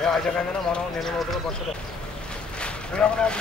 Acaba mana nemin orada başladı. Buyurun abi.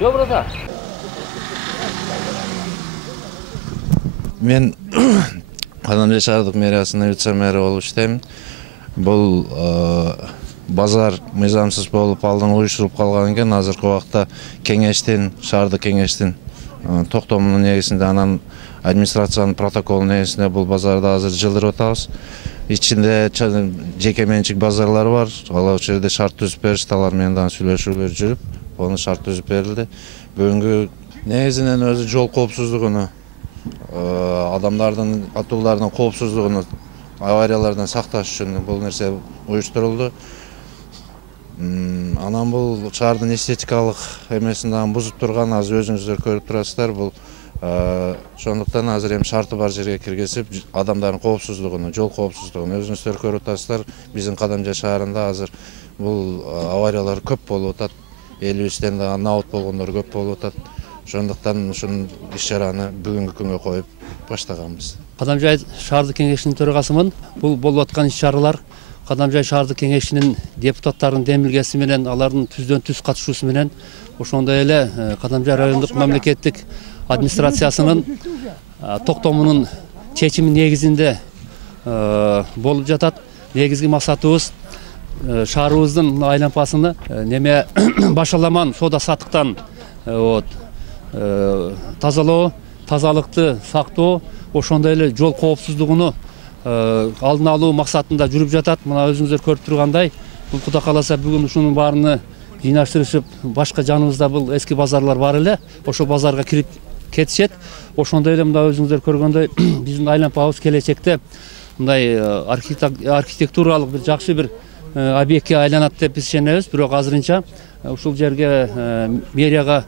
Yok burada. Men Qadamja шаардык мэриасында вице-мэр болуп иштейм. Бул базар мыйзамсыз болуп алдын уюштуруп калган экен. Азыркы убакта кеңештин, шаардык кеңештин токтомунун негизинде анан администрациянын протоколунун негизинде бул базарды азыр жылдырып атабыз. Ичинде жеке менчик базарлар бар. Ал жерде шарт түзүп беришти, алар менен дагы сүйлөшүүлөр жүрүп, onu şart түзүп берилди. Бүгүнкү негизинен өзү жол коопсуздугуну, адамдардын, атуулардын коопсуздугуну, авариялардан сакташ үчүн бул нерсе уюштурулду. Анан бул шаардын эстетикалык эмесин дагы бузуп турган, азыр өзүңүздөр көрүп турасыздар. Бул ошондуктан азыр эми шарты бар жерге киргизип, адамдардын коопсуздугуну, жол коопсуздугуну өзүңүздөр көрүп атасыздар. Биздин Кадамжа шаарында азыр бул авариялар көп болуп атат. Элибизден дагы наут болгондор көп болуп атат. Ошондуктан ушул иш-чараны бүгүнкү күнгө коюп баштаганбыз. Кадамжай шаардык кеңешинин төрагасымын. Бул болуп аткан иш-чаралар Кадамжай шаардык кеңешинин депутаттарынын демилгеси менен, алардын түздөн түз катышуусу менен, ошондой эле Кадамжай райондук мамлекеттик администрациясынын токтомунун чечими негизинде болуп жатат. Негизги максатыбыз шаарыбыздын айланпасыны неме башаламан соода саттыктан тазалоо, тазалыкты сактоо, ошондой эле жол коопсуздугуну алдын алуу максатында жүрүп жатат. Мына өзүңүздөр көрүп тургандай, бул Кудай кааласа бүгүн ушунун баарыны жыйнаштырышып, башка жаныбызда бул эски базарлар бар эле, ошол базарга кирип кетишет. Ошондой эле мында өзүңүздөр көргөндөй биздин айланпабыз келечекте мындай архитектуралык бир жакшы бир объектке айланат деп биз ишенебиз. Бирок азырынча ушул жерге мэрияга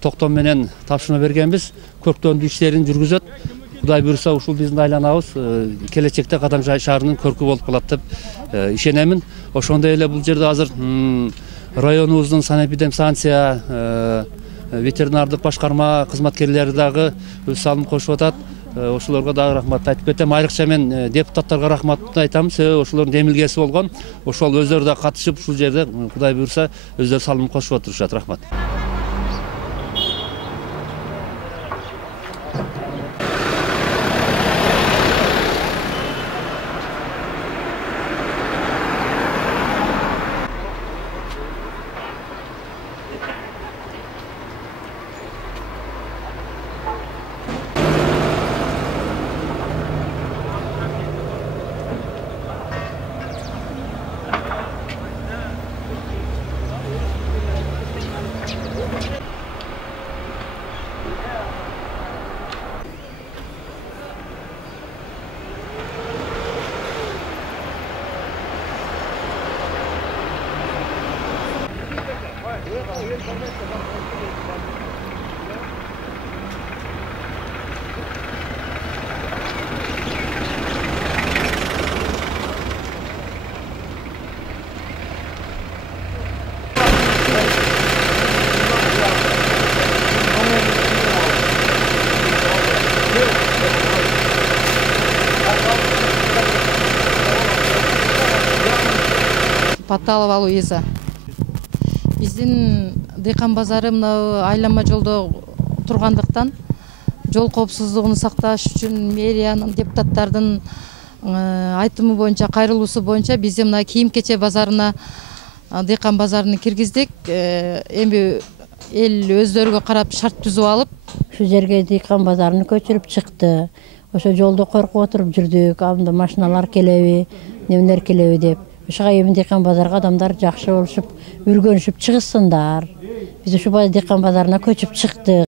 токтом менен тапшырма бергенбиз. Көрктөндү иштерин жүргүзөт. Кудай буйруса ушул биздин айланабыз келечекте Кадамжай шаарынын көркү болуп калат деп ишенемин. Ошондой эле бул жерде азыр районубуздун санэпидемстанция, ветеринардык башкарма кызматкерлери дагы өз салым кошуп атат. Ошолорго дагы рахмат айтып кетем. Айрыкча мен депутаттарга рахмат айтам. Себеби ошолордун демилгеси болгон. Ошол өздөрү да катышып ушул жерде Кудай буйруса өздөрү салым кошуп отурушат. Рахмат. Патталова Луиза. Биздин дыйкан базары мына айланма жолдо тургандыктан жол коопсуздугун сакташ үчүн мэриянын, депутаттардын айтымы боюнча, кайрылуусу боюнча биз мына кийим-кече базарына дыйкан базарын киргиздик. Эми эл өздөрүгө карап шарт түзүп алып, ушу жерге дыйкан базарын көчүрүп чыкты. Ошо жолдо коркуп отуруп жүрдүк. Анда машиналар келеби, немелер келеби деп. Ушуга эми дыйкан базарга адамдар жакшы болушуп, үргөнүшүп чыгышсындар. Биз ушу дыйкан базарына көчүп чыктык.